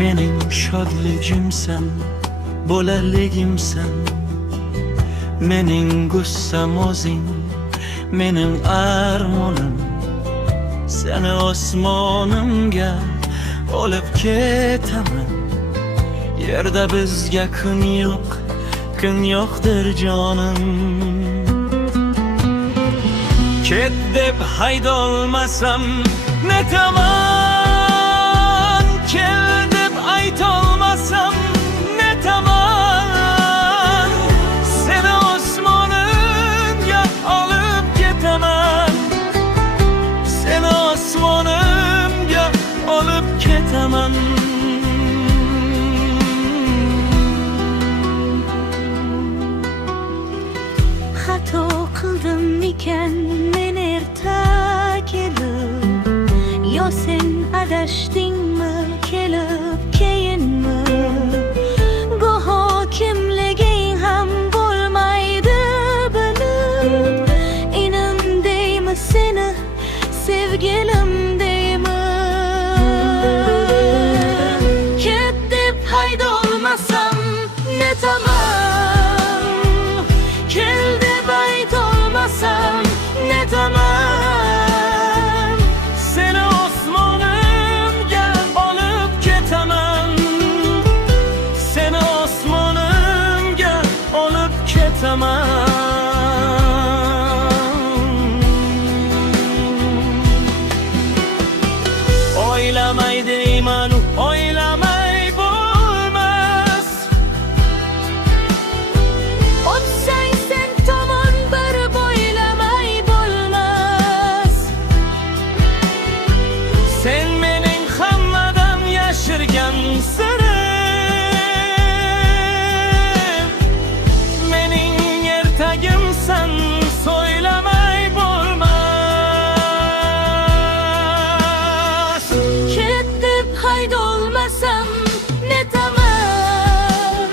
Mening shodligimsan, bolaligimsan. Mening gussam o'zing, mening armonim. Seni osmonimga olib ketaman. Yerda bizga kun yo'qdir jonim. Ket deb haydolmasam netaman, kel deb aytolmasam netaman. Seni osmonimga olib ketaman, seni osmonimga olib ketaman. Xato qildim ekan men erta kelib, yo sen adashdingmi kelib keyinmi? Goho kimliging ham bo'lmaydi bilib, inim deymi seni sevgilim deymi? Ket deb haydolmasam netaman, kel deb aytolmasam netaman. Seni osmonimga olib ketaman, seni osmonimga olib ketaman. O'ylamay deyman, o'ylamay bo'lmas. O'tsang sen tomon bir bo'ylamay bo'lmas. Sen mening hammadan yashirgan sirim. Mening ertagimsan, so'ylamay bo'lmas. Ket deb haydolmasam netaman,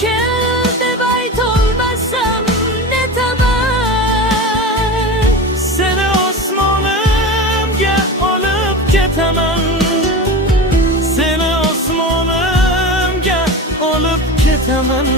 kel deb aytolmasam netaman. Seni osmonimga olib ketaman, seni osmonimga olib ketaman.